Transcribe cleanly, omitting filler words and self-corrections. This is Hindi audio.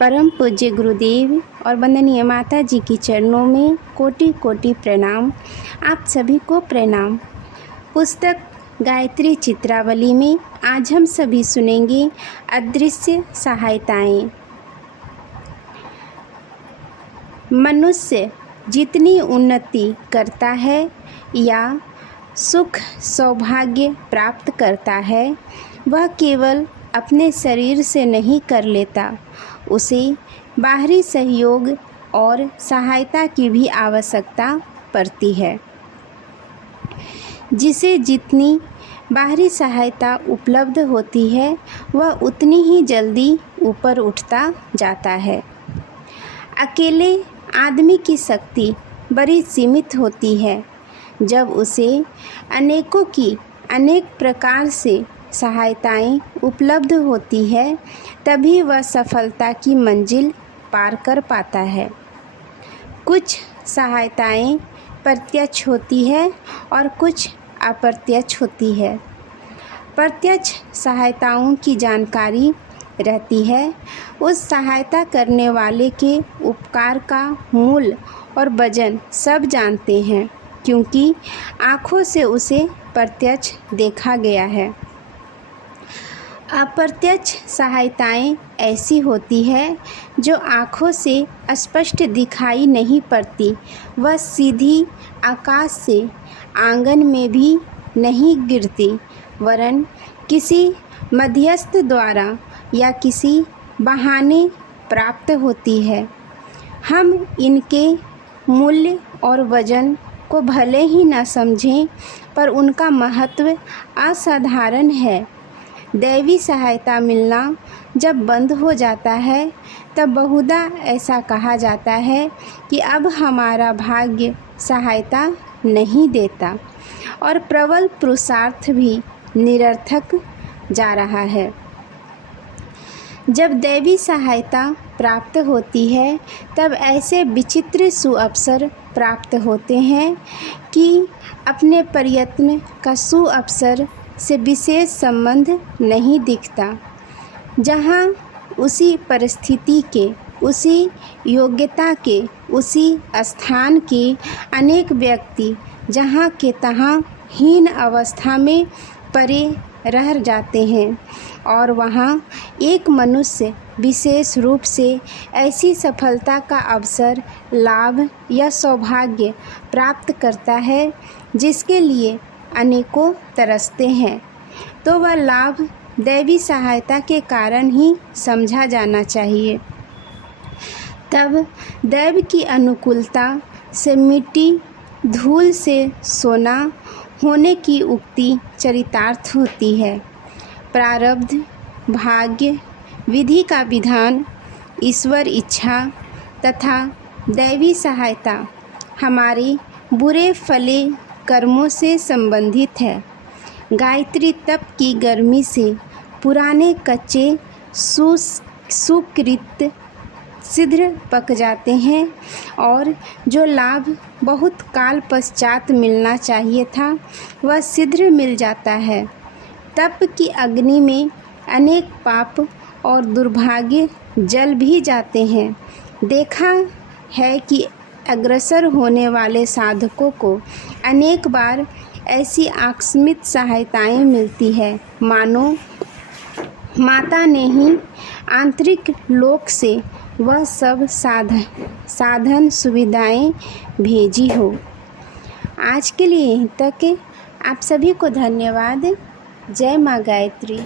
परम पूज्य गुरुदेव और वंदनीय माता जी की चरणों में कोटि कोटि प्रणाम। आप सभी को प्रणाम। पुस्तक गायत्री चित्रावली में आज हम सभी सुनेंगे अदृश्य सहायताएं। मनुष्य जितनी उन्नति करता है या सुख सौभाग्य प्राप्त करता है, वह केवल अपने शरीर से नहीं कर लेता, उसे बाहरी सहयोग और सहायता की भी आवश्यकता पड़ती है। जिसे जितनी बाहरी सहायता उपलब्ध होती है, वह उतनी ही जल्दी ऊपर उठता जाता है। अकेले आदमी की शक्ति बड़ी सीमित होती है। जब उसे अनेकों की अनेक प्रकार से सहायताएं उपलब्ध होती है, तभी वह सफलता की मंजिल पार कर पाता है। कुछ सहायताएं प्रत्यक्ष होती है और कुछ अप्रत्यक्ष होती है। प्रत्यक्ष सहायताओं की जानकारी रहती है। उस सहायता करने वाले के उपकार का मूल्य और वजन सब जानते हैं, क्योंकि आँखों से उसे प्रत्यक्ष देखा गया है। अप्रत्यक्ष सहायताएं ऐसी होती है जो आँखों से स्पष्ट दिखाई नहीं पड़ती। वह सीधी आकाश से आंगन में भी नहीं गिरती, वरन किसी मध्यस्थ द्वारा या किसी बहाने प्राप्त होती है। हम इनके मूल्य और वजन को भले ही न समझें, पर उनका महत्व असाधारण है। दैवी सहायता मिलना जब बंद हो जाता है, तब बहुधा ऐसा कहा जाता है कि अब हमारा भाग्य सहायता नहीं देता और प्रबल पुरुषार्थ भी निरर्थक जा रहा है। जब दैवी सहायता प्राप्त होती है, तब ऐसे विचित्र सुअवसर प्राप्त होते हैं कि अपने प्रयत्न का सुअवसर से विशेष संबंध नहीं दिखता। जहाँ उसी परिस्थिति के, उसी योग्यता के, उसी स्थान के अनेक व्यक्ति जहाँ के तहाँ हीन अवस्था में पड़े रह जाते हैं, और वहाँ एक मनुष्य विशेष रूप से ऐसी सफलता का अवसर, लाभ या सौभाग्य प्राप्त करता है जिसके लिए अनेकों तरसते हैं, तो वह लाभ दैवी सहायता के कारण ही समझा जाना चाहिए। तब दैव की अनुकूलता से मिट्टी, धूल से सोना होने की उक्ति चरितार्थ होती है। प्रारब्ध, भाग्य, विधि का विधान, ईश्वर इच्छा तथा दैवी सहायता हमारे बुरे फले कर्मों से संबंधित है। गायत्री तप की गर्मी से पुराने कच्चे सुकृत शीघ्र पक जाते हैं, और जो लाभ बहुत काल पश्चात मिलना चाहिए था, वह शीघ्र मिल जाता है। तप की अग्नि में अनेक पाप और दुर्भाग्य जल भी जाते हैं। देखा है कि अग्रसर होने वाले साधकों को अनेक बार ऐसी आकस्मिक सहायताएं मिलती है, मानो माता ने ही आंतरिक लोक से वह सब साधन सुविधाएं भेजी हो। आज के लिए यहीं तक। आप सभी को धन्यवाद। जय माँ गायत्री।